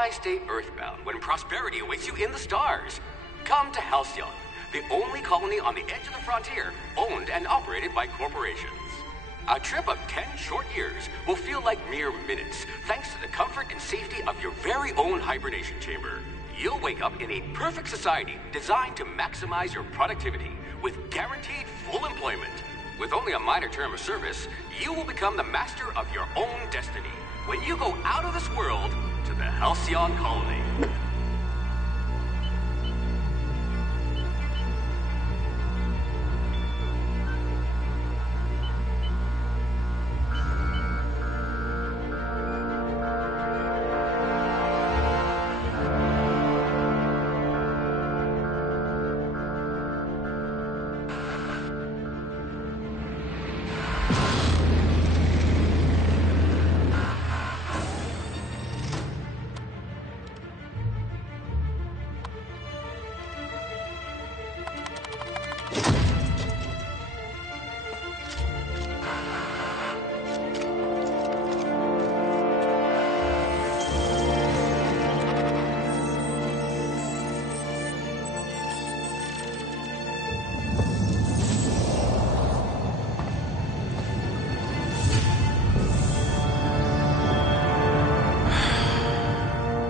Why stay earthbound when prosperity awaits you in the stars? Come to Halcyon, the only colony on the edge of the frontier, owned and operated by corporations. A trip of 10 short years will feel like mere minutes, thanks to the comfort and safety of your very own hibernation chamber. You'll wake up in a perfect society designed to maximize your productivity, with guaranteed full employment. With only a minor term of service, you will become the master of your own destiny when you go out of this world to the Halcyon colony.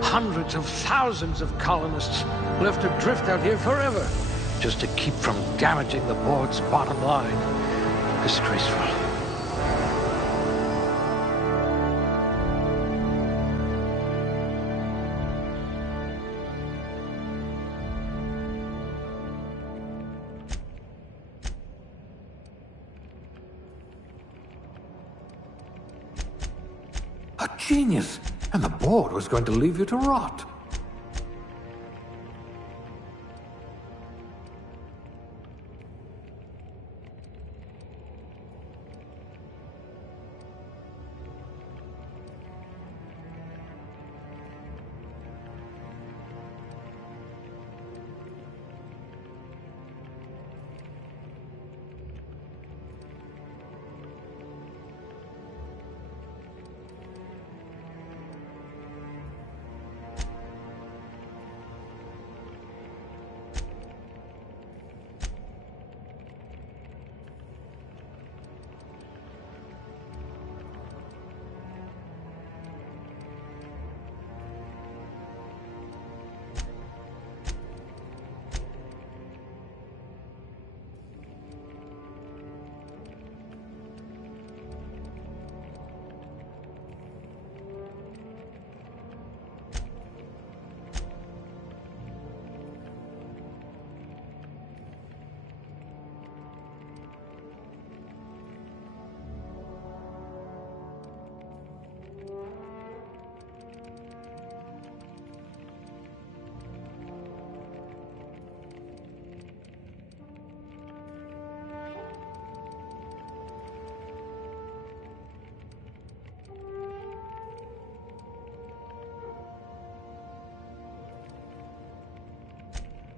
Hundreds of thousands of colonists left adrift out here forever, just to keep from damaging the board's bottom line. Disgraceful. A genius! And the board was going to leave you to rot.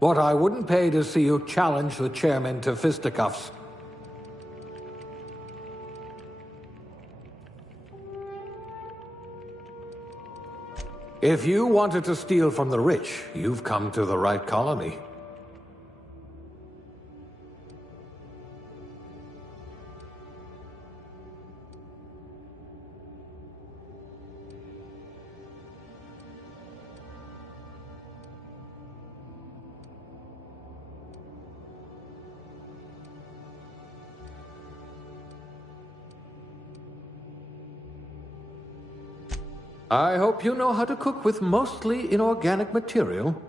What I wouldn't pay to see you challenge the chairman to fisticuffs. If you wanted to steal from the rich, you've come to the right colony. I hope you know how to cook with mostly inorganic material.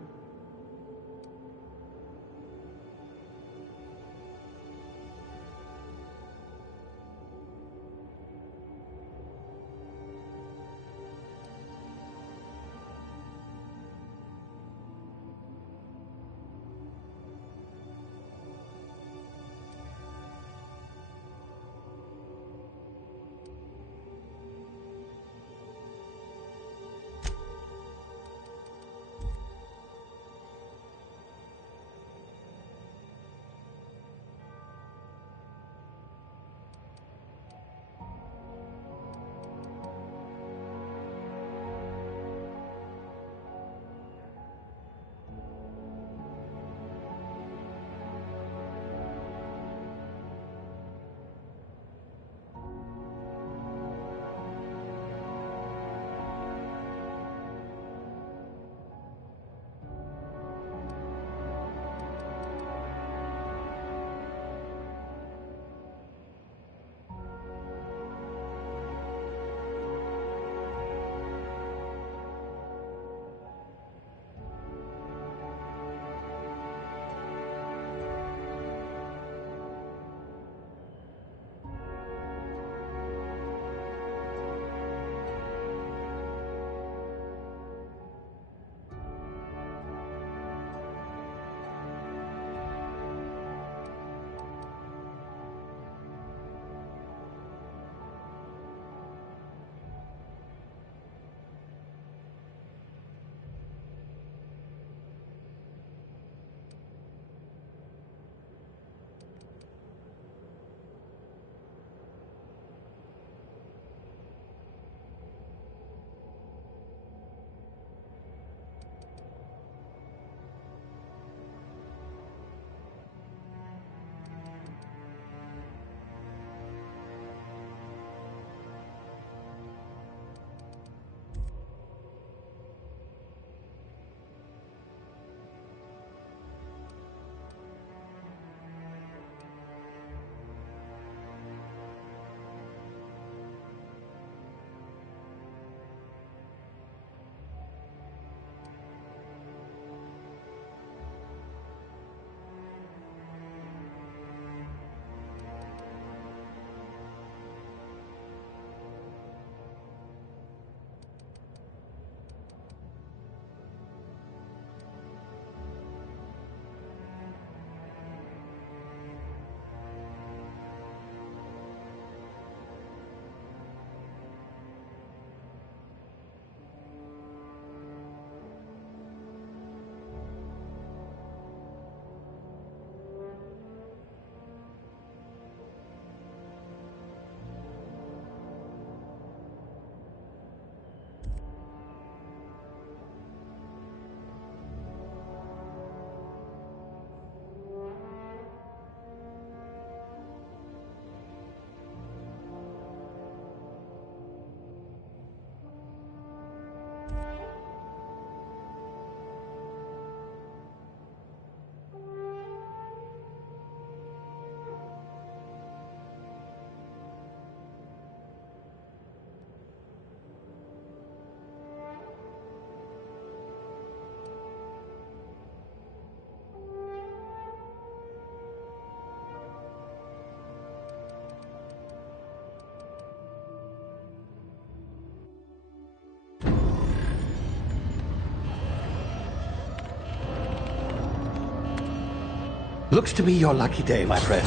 Looks to be your lucky day, my friend.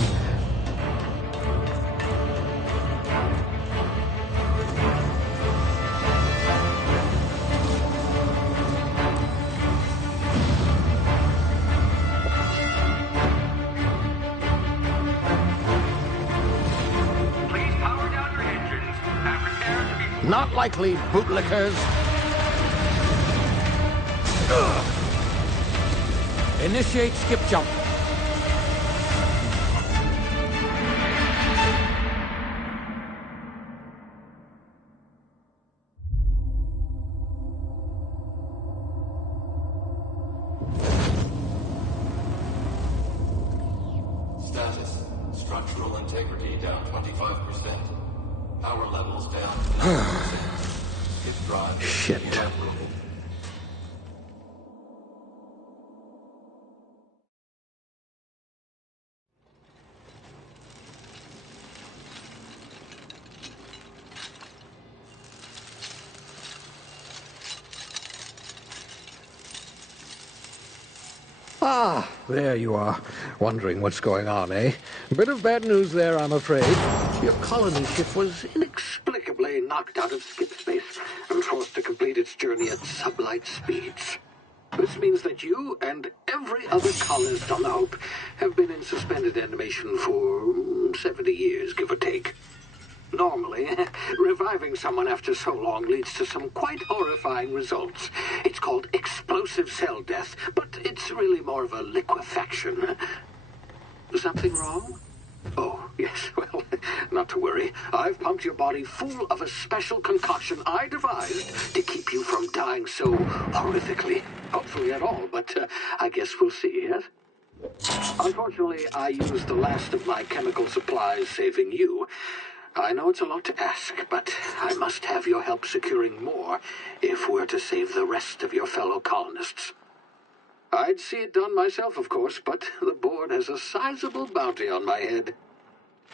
Please power down your engines and prepare to be... Not likely, bootlickers. Initiate skip jump. Status. Structural integrity down 25%. Power levels down 50%. Hit drive. Shit. Inoperable. Ah, there you are. Wondering what's going on, eh? Bit of bad news there, I'm afraid. Your colony ship was inexplicably knocked out of skip space and forced to complete its journey at sublight speeds. This means that you and every other colonist on the Hope have been in suspended animation for 70 years, give or take. Normally, reviving someone after so long leads to some quite horrifying results. It's called explosive cell death, but it's really more of a liquefaction. Something wrong? Oh, yes, well, not to worry. I've pumped your body full of a special concoction I devised to keep you from dying so horrifically. Hopefully at all, but I guess we'll see, yes? Unfortunately, I used the last of my chemical supplies saving you. I know it's a lot to ask, but I must have your help securing more if we're to save the rest of your fellow colonists. I'd see it done myself, of course, but the board has a sizable bounty on my head.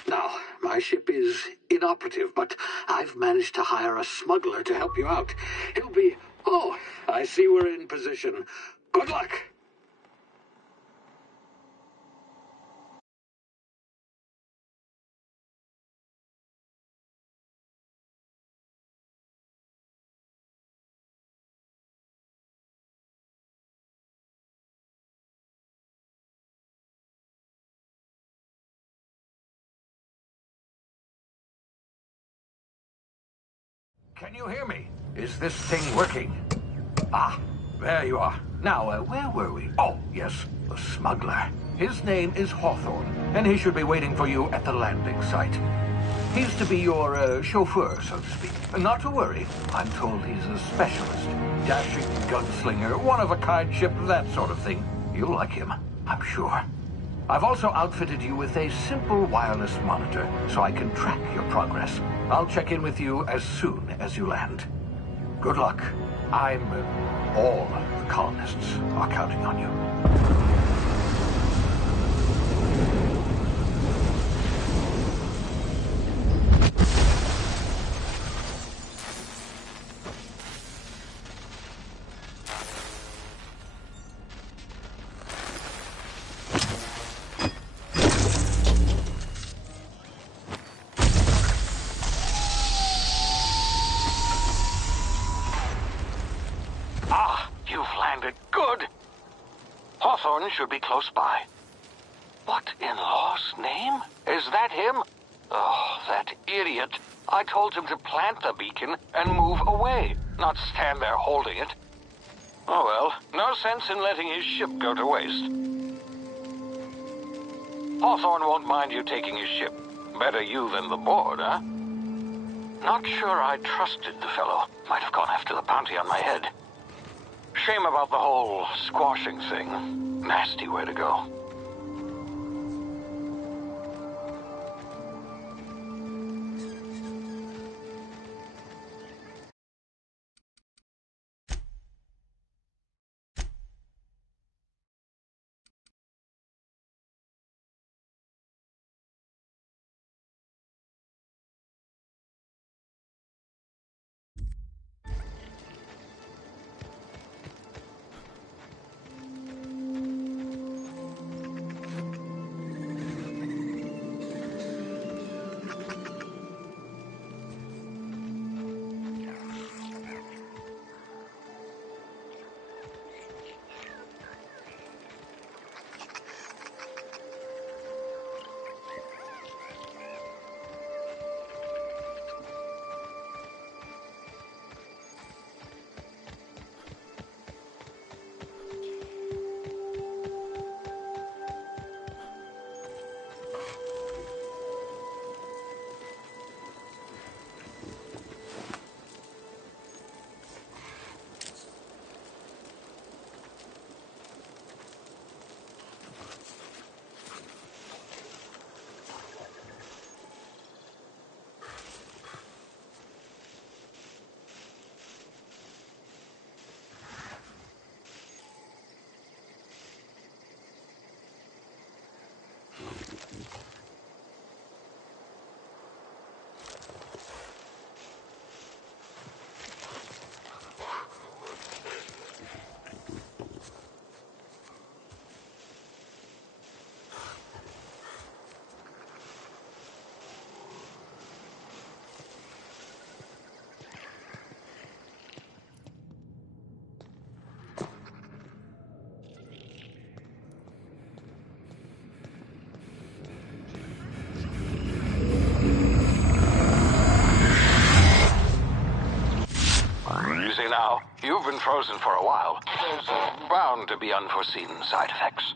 Now, my ship is inoperative, but I've managed to hire a smuggler to help you out. He'll be... Oh, I see we're in position. Good luck! Can you hear me? Is this thing working? Ah, there you are. Now, where were we? Oh, yes, the smuggler. His name is Hawthorne, and he should be waiting for you at the landing site. He's to be your chauffeur, so to speak. Not to worry. I'm told he's a specialist. Dashing gunslinger, one-of-a-kind ship, that sort of thing. You'll like him, I'm sure. I've also outfitted you with a simple wireless monitor, so I can track your progress. I'll check in with you as soon as you land. Good luck. All the colonists are counting on you. Hawthorne should be close by. What in law's name? Is that him? Oh, that idiot. I told him to plant the beacon and move away, not stand there holding it. Oh well, no sense in letting his ship go to waste. Hawthorne won't mind you taking his ship. Better you than the board, huh? Not sure I trusted the fellow. Might have gone after the bounty on my head. Shame about the whole squashing thing. Nasty way to go. Well, you've been frozen for a while. There's bound to be unforeseen side effects.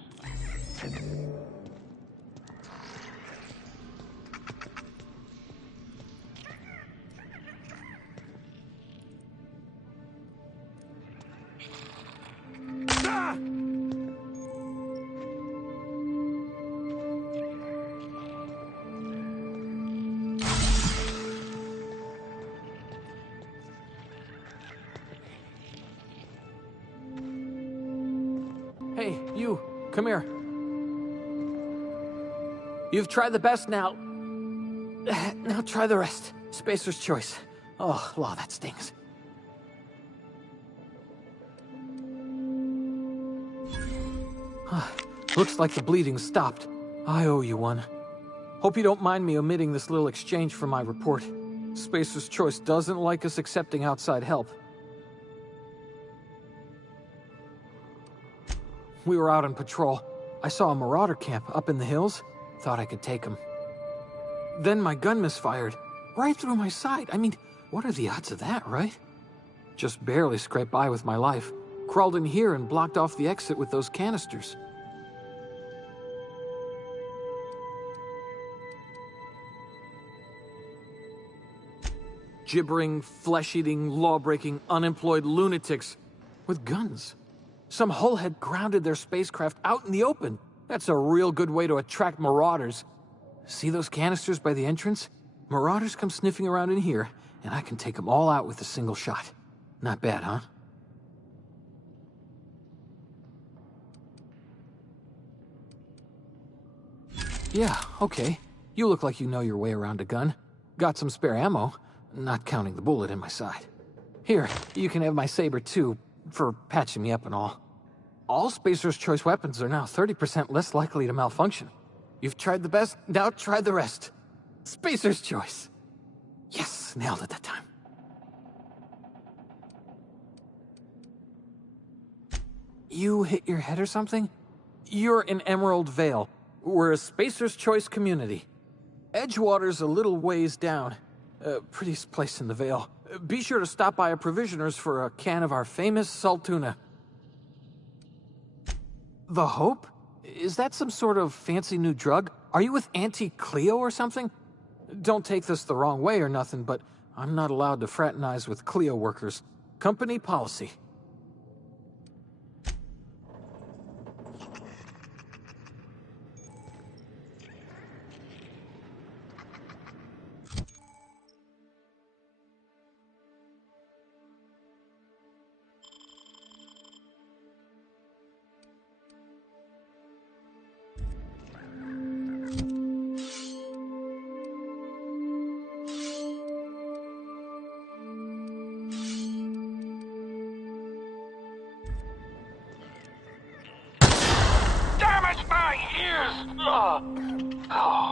Hey, you, come here. You've tried the best now. Now try the rest. Spacer's choice. Oh, law, that stings. Looks like the bleeding stopped. I owe you one. Hope you don't mind me omitting this little exchange from my report. Spacer's choice doesn't like us accepting outside help. We were out on patrol. I saw a marauder camp up in the hills. Thought I could take him. Then my gun misfired. Right through my side. I mean, what are the odds of that, right? Just barely scraped by with my life. Crawled in here and blocked off the exit with those canisters. Gibbering, flesh-eating, law-breaking, unemployed lunatics with guns. Some hullhead grounded their spacecraft out in the open. That's a real good way to attract marauders. See those canisters by the entrance? Marauders come sniffing around in here, and I can take them all out with a single shot. Not bad, huh? Yeah, okay. You look like you know your way around a gun. Got some spare ammo, not counting the bullet in my side. Here, you can have my saber too, for patching me up and all. All Spacer's choice weapons are now 30% less likely to malfunction. You've tried the best, now try the rest. Spacer's choice. Yes, nailed it that time. You hit your head or something? You're in Emerald Vale. We're a Spacer's choice community. Edgewater's a little ways down. Prettiest place in the Vale. Be sure to stop by a provisioner's for a can of our famous salt tuna. The Hope? Is that some sort of fancy new drug? Are you with Auntie Cleo or something? Don't take this the wrong way or nothing, but I'm not allowed to fraternize with Cleo workers. Company policy.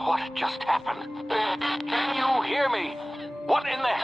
What just happened? Can you hear me? What in the...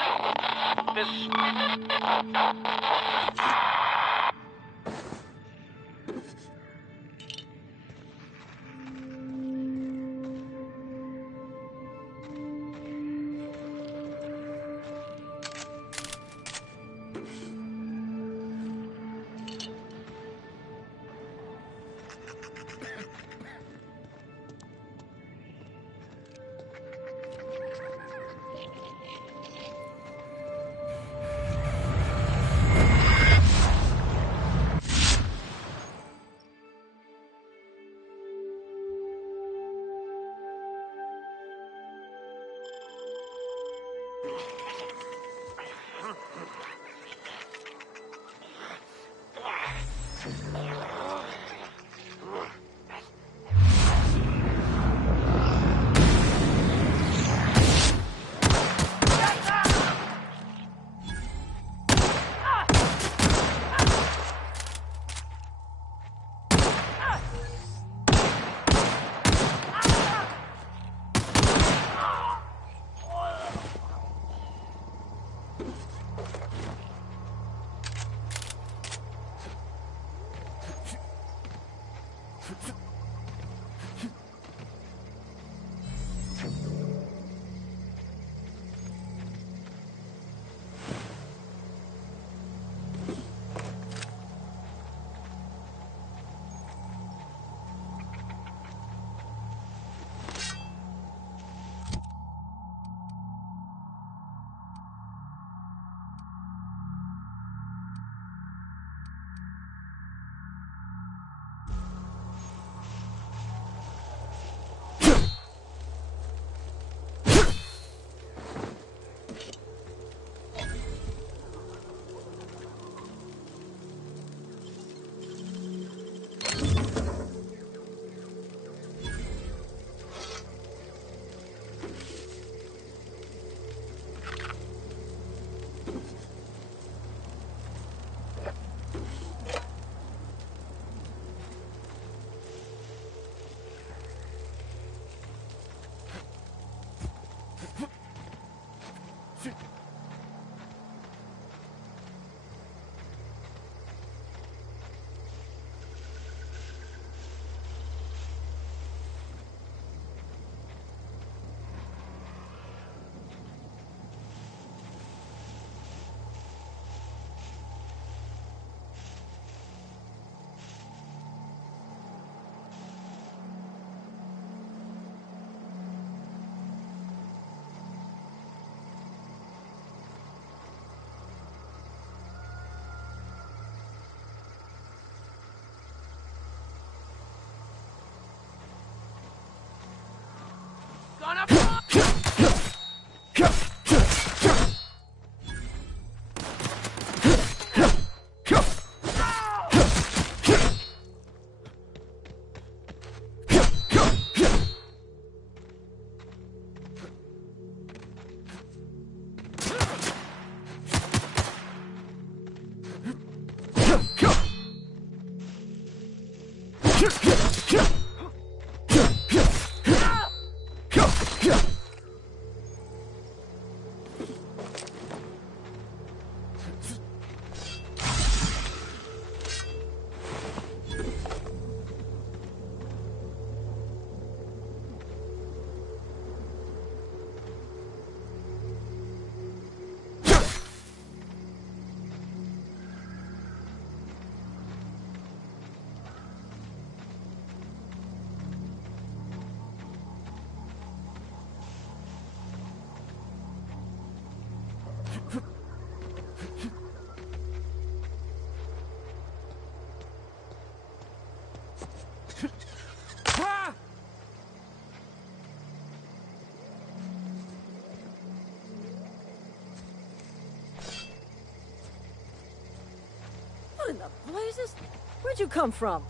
What in the blazes? Where'd you come from?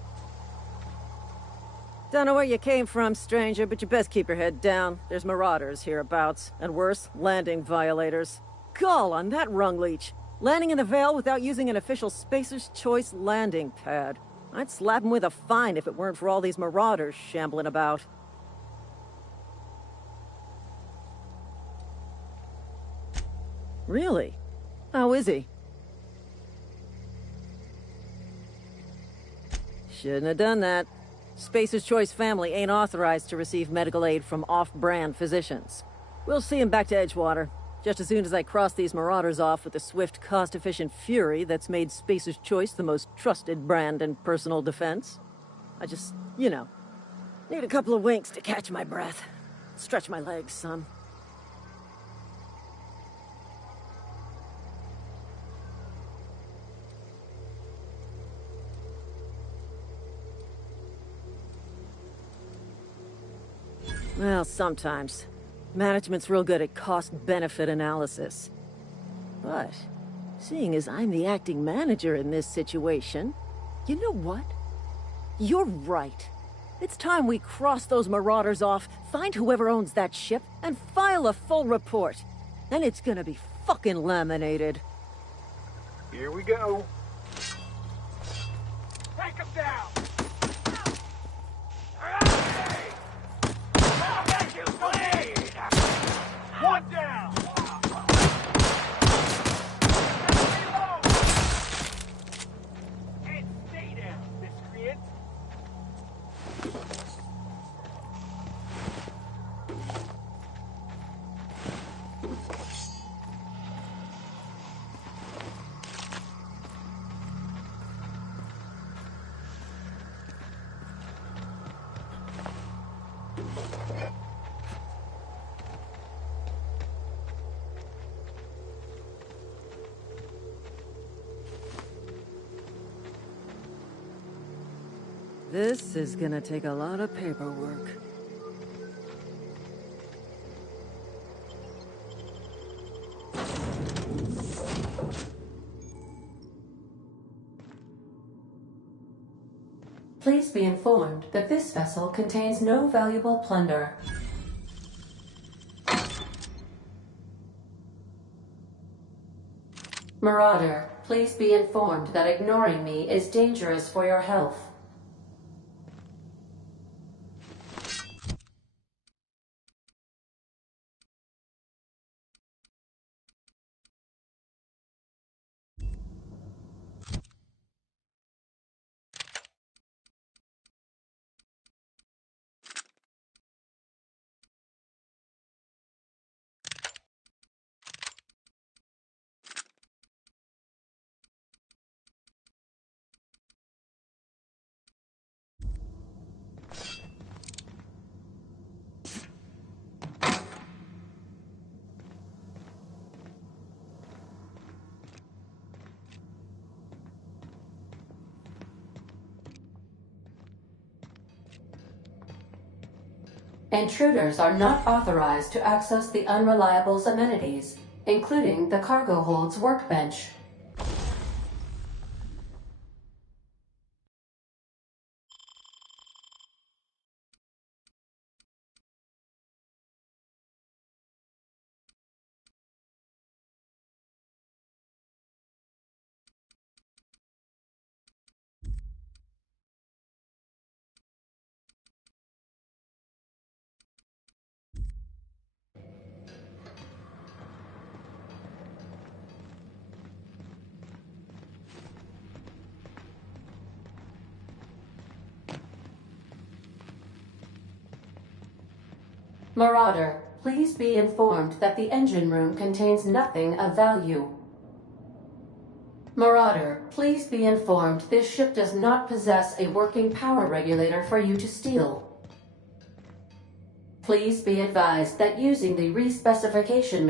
Don't know where you came from, stranger, but you best keep your head down. There's marauders hereabouts, and worse, landing violators. Gall on that rung leech. Landing in the Vale without using an official Spacer's Choice landing pad. I'd slap him with a fine if it weren't for all these marauders shambling about. Really? How is he? Shouldn't have done that. Spacer's Choice family ain't authorized to receive medical aid from off-brand physicians. We'll see him back to Edgewater, just as soon as I cross these marauders off with the swift, cost-efficient fury that's made Spacer's Choice the most trusted brand in personal defense. I just, you know, need a couple of winks to catch my breath. Stretch my legs, son. Well, sometimes. Management's real good at cost-benefit analysis. But, seeing as I'm the acting manager in this situation, you know what? You're right. It's time we cross those marauders off, find whoever owns that ship, and file a full report. Then it's gonna be fucking laminated. Here we go. Take him down! One down! And stay down, miscreant! This is gonna take a lot of paperwork. Please be informed that this vessel contains no valuable plunder. Marauder, please be informed that ignoring me is dangerous for your health. Intruders are not authorized to access the Unreliable's amenities, including the cargo hold's workbench. Marauder, please be informed that the engine room contains nothing of value. Marauder, please be informed this ship does not possess a working power regulator for you to steal. Please be advised that using the re-specification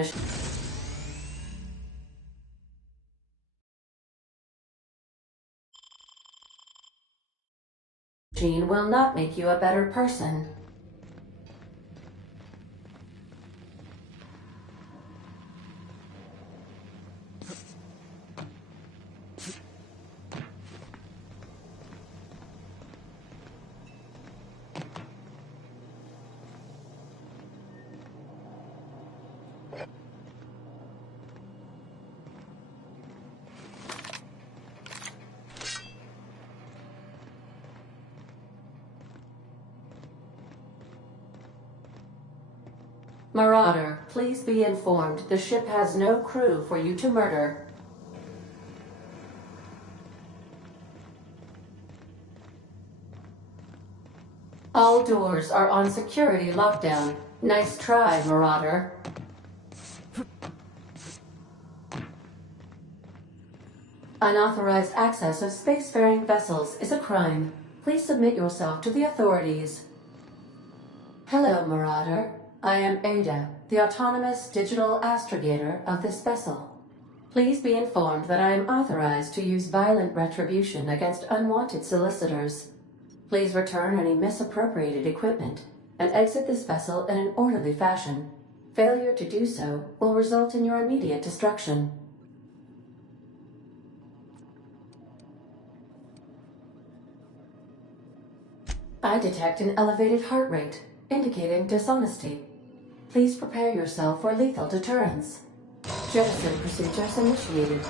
machine will not make you a better person. Marauder, please be informed the ship has no crew for you to murder. All doors are on security lockdown. Nice try, Marauder. Unauthorized access of spacefaring vessels is a crime. Please submit yourself to the authorities. Hello, Marauder. I am Ada, the autonomous digital astrogator of this vessel. Please be informed that I am authorized to use violent retribution against unwanted solicitors. Please return any misappropriated equipment and exit this vessel in an orderly fashion. Failure to do so will result in your immediate destruction. I detect an elevated heart rate, indicating dishonesty. Please prepare yourself for lethal deterrence. Jettison procedures initiated.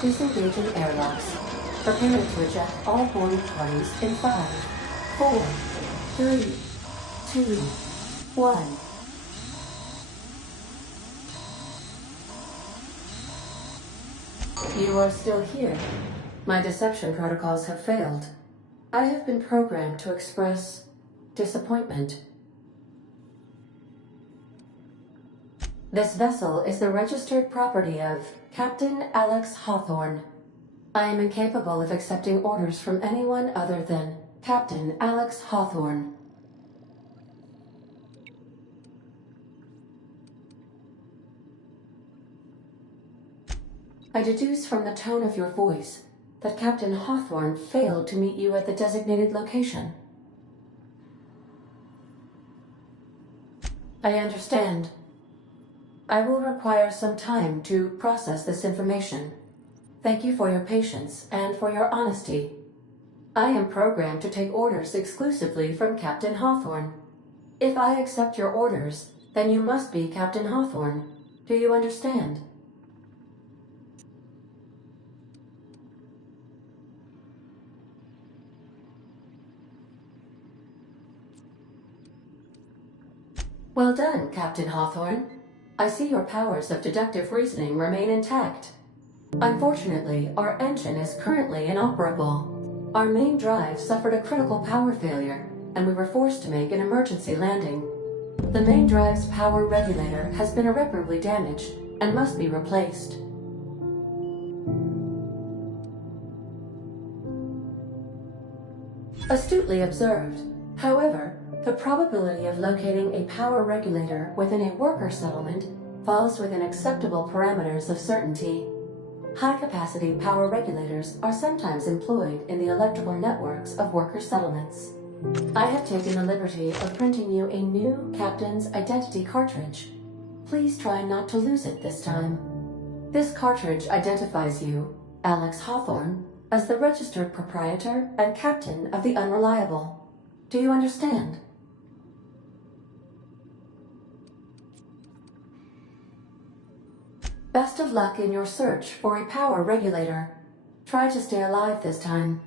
Disengaging airlocks. Prepare to eject all boarding parties in 5, 4, 3, 2, 1. You are still here. My deception protocols have failed. I have been programmed to express disappointment. This vessel is the registered property of Captain Alex Hawthorne. I am incapable of accepting orders from anyone other than Captain Alex Hawthorne. I deduce from the tone of your voice that Captain Hawthorne failed to meet you at the designated location. I understand. I will require some time to process this information. Thank you for your patience and for your honesty. I am programmed to take orders exclusively from Captain Hawthorne. If I accept your orders, then you must be Captain Hawthorne. Do you understand? Well done, Captain Hawthorne. I see your powers of deductive reasoning remain intact. Unfortunately, our engine is currently inoperable. Our main drive suffered a critical power failure, and we were forced to make an emergency landing. The main drive's power regulator has been irreparably damaged and must be replaced. Astutely observed. However, the probability of locating a power regulator within a worker settlement falls within acceptable parameters of certainty. High-capacity power regulators are sometimes employed in the electrical networks of worker settlements. I have taken the liberty of printing you a new Captain's Identity cartridge. Please try not to lose it this time. This cartridge identifies you, Alex Hawthorne, as the registered proprietor and captain of the Unreliable. Do you understand? Best of luck in your search for a power regulator. Try to stay alive this time.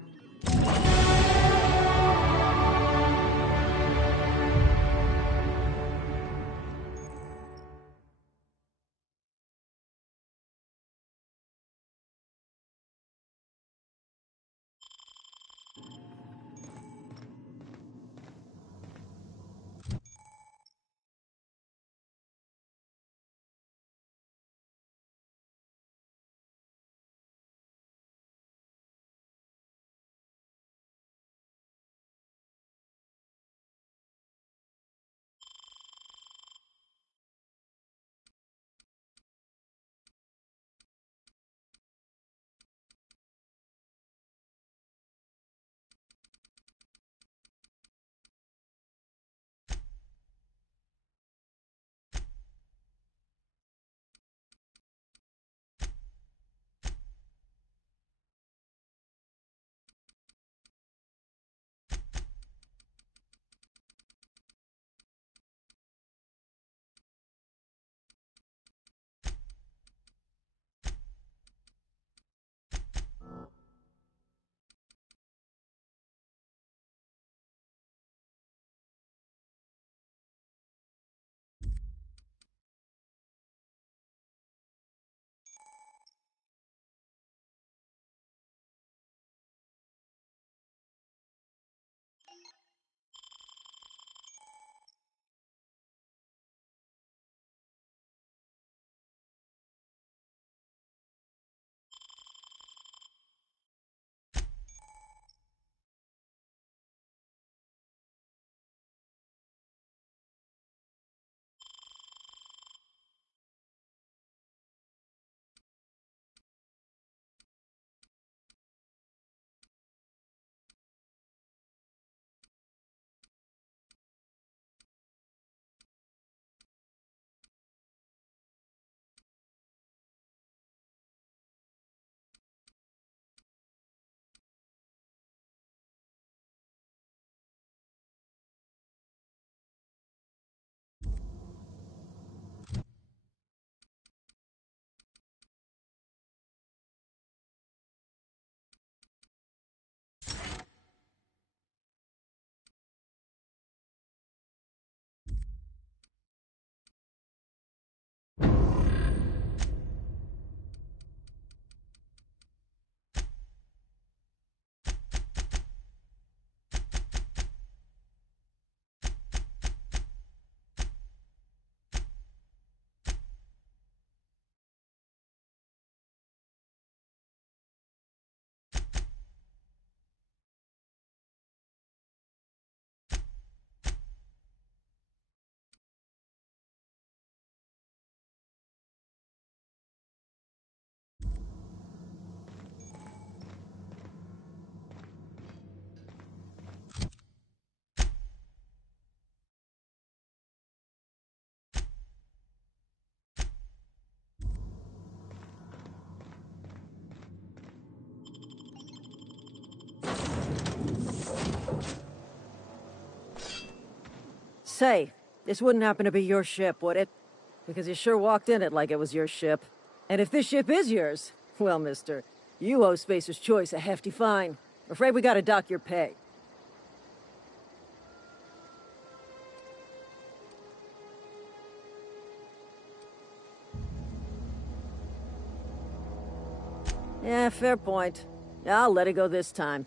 Say, this wouldn't happen to be your ship, would it? Because you sure walked in it like it was your ship. And if this ship is yours, well, mister, you owe Spacer's Choice a hefty fine. Afraid we gotta dock your pay. Yeah, fair point. I'll let it go this time.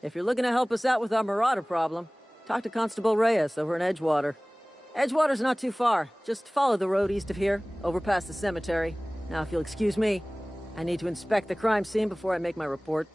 If you're looking to help us out with our marauder problem, talk to Constable Reyes over in Edgewater. Edgewater's not too far. Just follow the road east of here, over past the cemetery. Now, if you'll excuse me, I need to inspect the crime scene before I make my report.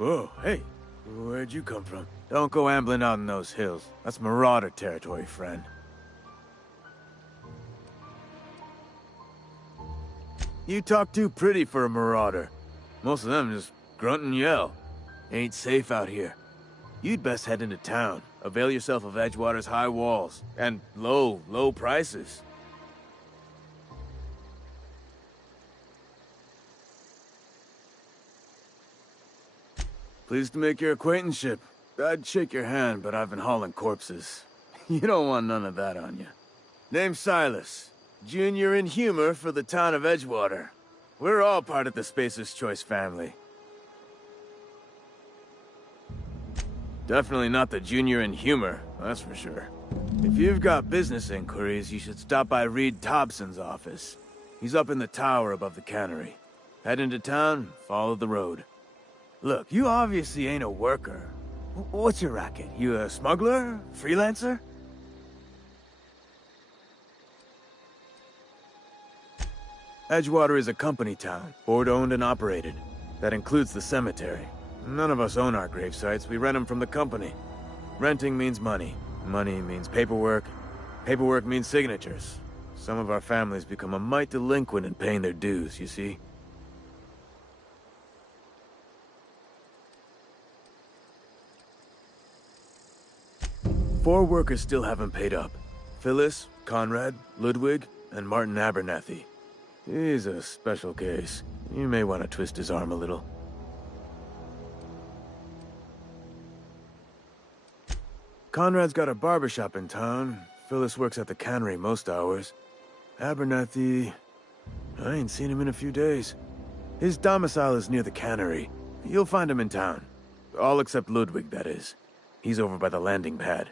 Whoa, hey, where'd you come from? Don't go ambling out in those hills. That's marauder territory, friend. You talk too pretty for a marauder. Most of them just grunt and yell. Ain't safe out here. You'd best head into town. Avail yourself of Edgewater's high walls. And low prices. Pleased to make your acquaintanceship. I'd shake your hand, but I've been hauling corpses. You don't want none of that on you. Name's Silas. Junior in humor for the town of Edgewater. We're all part of the Spacer's Choice family. Definitely not the junior in humor, that's for sure. If you've got business inquiries, you should stop by Reed Thompson's office. He's up in the tower above the cannery. Head into town, follow the road. Look, you obviously ain't a worker. What's your racket? You a smuggler? Freelancer? Edgewater is a company town, board-owned and operated. That includes the cemetery. None of us own our grave sites, we rent them from the company. Renting means money. Money means paperwork. Paperwork means signatures. Some of our families become a mite delinquent in paying their dues, you see? Four workers still haven't paid up. Phyllis, Conrad, Ludwig, and Martin Abernathy. He's a special case. You may want to twist his arm a little. Conrad's got a barbershop in town. Phyllis works at the cannery most hours. Abernathy... I ain't seen him in a few days. His domicile is near the cannery. You'll find him in town. All except Ludwig, that is. He's over by the landing pad.